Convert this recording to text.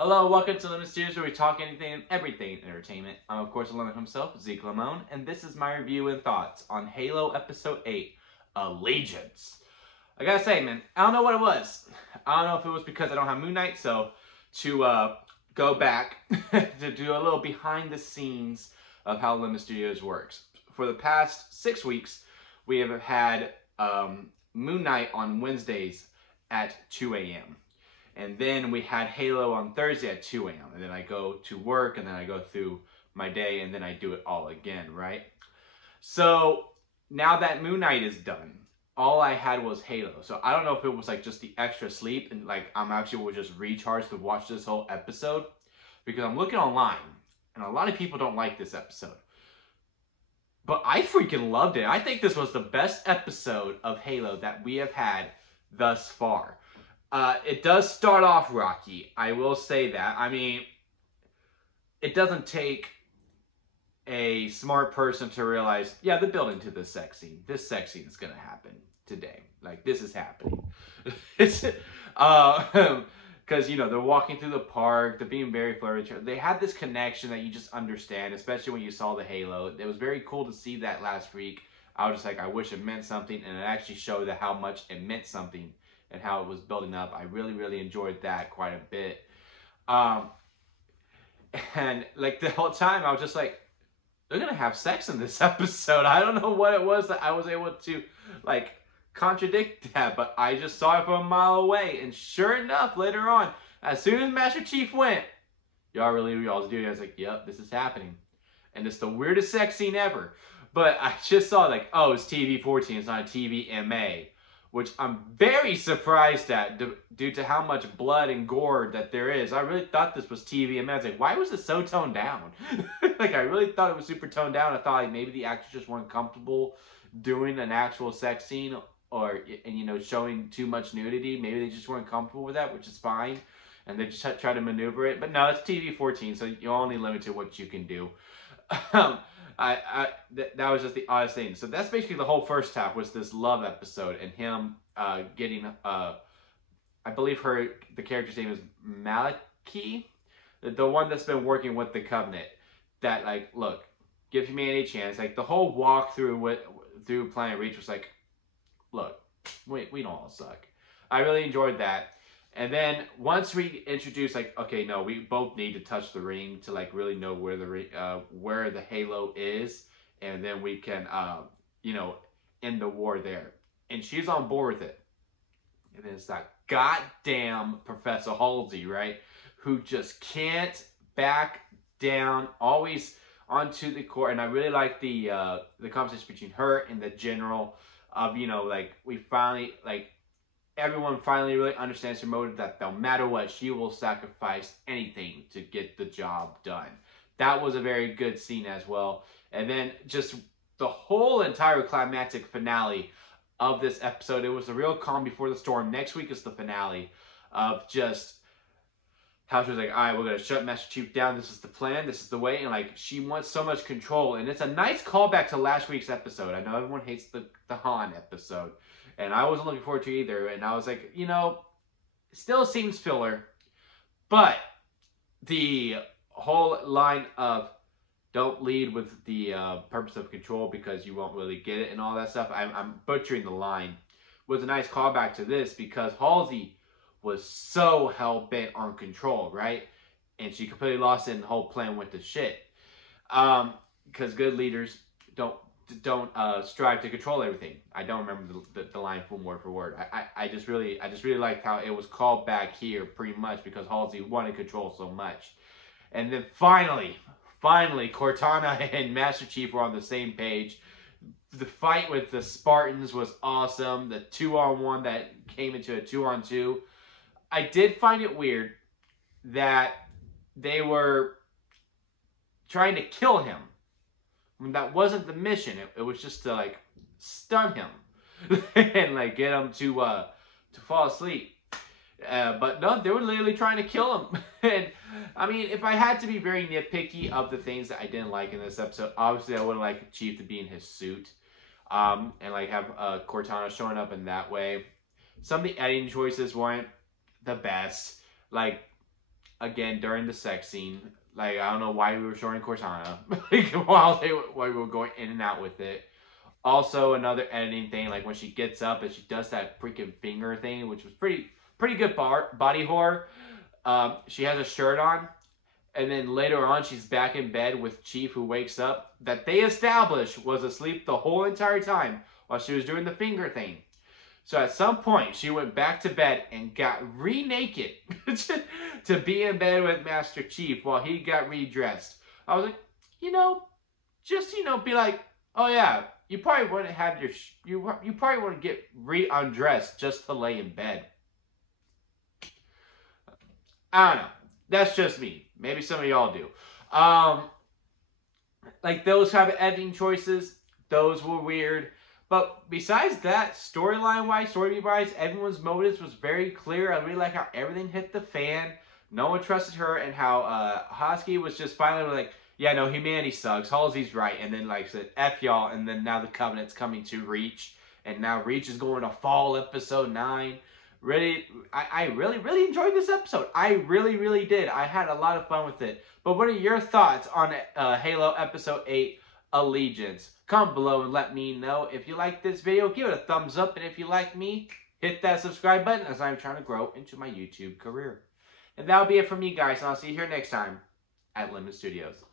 Hello, welcome to Lemon Series, where we talk anything and everything in entertainment. I'm, of course, Lemon himself, Zeke Lemon, and this is my review and thoughts on Halo Episode 8, Allegiance. I gotta say, man, I don't know what it was. I don't know if it was because I don't have Moon Knight, so to go back to do a little behind the scenes of how Lemon Studios works. For the past 6 weeks, we have had Moon Knight on Wednesdays at 2 a.m. And then we had Halo on Thursday at 2 a.m. And then I go to work, and then I go through my day, and then I do it all again, right? So now that Moon Knight is done, all I had was Halo. So I don't know if it was like just the extra sleep, and like I'm actually will just recharge to watch this whole episode, because I'm looking online, and a lot of people don't like this episode. But I freaking loved it. I think this was the best episode of Halo that we have had thus far. It does start off rocky. I will say that. I mean, it doesn't take a smart person to realize, yeah, they're building to this sex scene. This sex scene is going to happen today. Like, this is happening. It's, because, you know, they're walking through the park. They're being very flirty. They have this connection that you just understand, especially when you saw the Halo. It was very cool to see that last week. I was just like, I wish it meant something, and it actually showed that how much it meant something and how it was building up. I really, really enjoyed that quite a bit. And like the whole time, I was just like, they're gonna have sex in this episode. I don't know what it was that I was able to like contradict that, but I just saw it from a mile away. And sure enough, later on, as soon as Master Chief went, y'all really y'all's doing it. I was like, yep, this is happening. And it's the weirdest sex scene ever. But I just saw like, oh, it's TV-14, it's not a TVMA. Which I'm very surprised at due to how much blood and gore that there is. I really thought this was TV, and I was like, why was it so toned down? Like, I really thought it was super toned down. I thought like maybe the actors just weren't comfortable doing an actual sex scene or, and you know, showing too much nudity. Maybe they just weren't comfortable with that, which is fine. And they just try to maneuver it. But no, it's TV-14, so you're only limited to what you can do. That was just the oddest thing. So that's basically the whole first half was this love episode and him getting I believe the character's name is Maliki, the one that's been working with the Covenant. That like, look, give humanity a chance. Like the whole walk through Planet Reach was like, look, we don't all suck. I really enjoyed that. And then once we introduce like, okay, no, we both need to touch the ring to like really know where the Halo is, and then we can you know, end the war there. And she's on board with it. And then it's that goddamn Professor Halsey, right, who just can't back down, always onto the court. And I really like the conversation between her and the general of, you know, like we finally like. Everyone finally really understands her motive that no matter what, she will sacrifice anything to get the job done. That was a very good scene as well. And then just the whole entire climactic finale of this episode. It was the real calm before the storm. Next week is the finale of just how she was like, all right, we're going to shut Master Chief down. This is the plan. This is the way. And like, she wants so much control. And it's a nice callback to last week's episode. I know everyone hates the Han episode. And I wasn't looking forward to either. And I was like, you know, it still seems filler. But the whole line of don't lead with the purpose of control because you won't really get it and all that stuff. I'm butchering the line. Was a nice callback to this because Halsey was so hell-bent on control, right? And she completely lost it and the whole plan went to shit. Because good leaders don't strive to control everything. I don't remember the line from word for word. I just really liked how it was called back here pretty much because Halsey wanted control so much. And then finally, Cortana and Master Chief were on the same page. The fight with the Spartans was awesome. The 2-on-1 that came into a 2-on-2. I did find it weird that they were trying to kill him. I mean, that wasn't the mission. It was just to like stun him and like get him to fall asleep. But no, they were literally trying to kill him. And I mean, if I had to be very nitpicky of the things that I didn't like in this episode, obviously I would have liked Chief to be in his suit, and like have Cortana showing up in that way. Some of the editing choices weren't the best. Like again during the sex scene. Like, I don't know why we were showing Cortana like, while we were going in and out with it. Also, another editing thing, like when she gets up and she does that freaking finger thing, which was pretty good body horror. She has a shirt on, and then later on she's back in bed with Chief, who wakes up, that they established was asleep the whole entire time while she was doing the finger thing. So at some point, she went back to bed and got re-naked to be in bed with Master Chief while he got redressed. I was like, just, be like, oh yeah, you probably want to have you probably want to get re-undressed just to lay in bed. I don't know. That's just me. Maybe some of y'all do. Like those type of editing choices, those were weird. But besides that, story-wise, everyone's motives was very clear. I really like how everything hit the fan. No one trusted her, and how Hosky was just finally like, yeah, no, humanity sucks. Halsey's right. And then, like I said, F y'all. And then now the Covenant's coming to Reach. And now Reach is going to fall episode 9. Really, I really enjoyed this episode. I really did. I had a lot of fun with it. But what are your thoughts on Halo Episode 8 Allegiance? Comment below and let me know. If you like this video, give it a thumbs up. And if you like me, hit that subscribe button as I'm trying to grow into my YouTube career. And that'll be it for me, guys. And I'll see you here next time at Lemon Studios.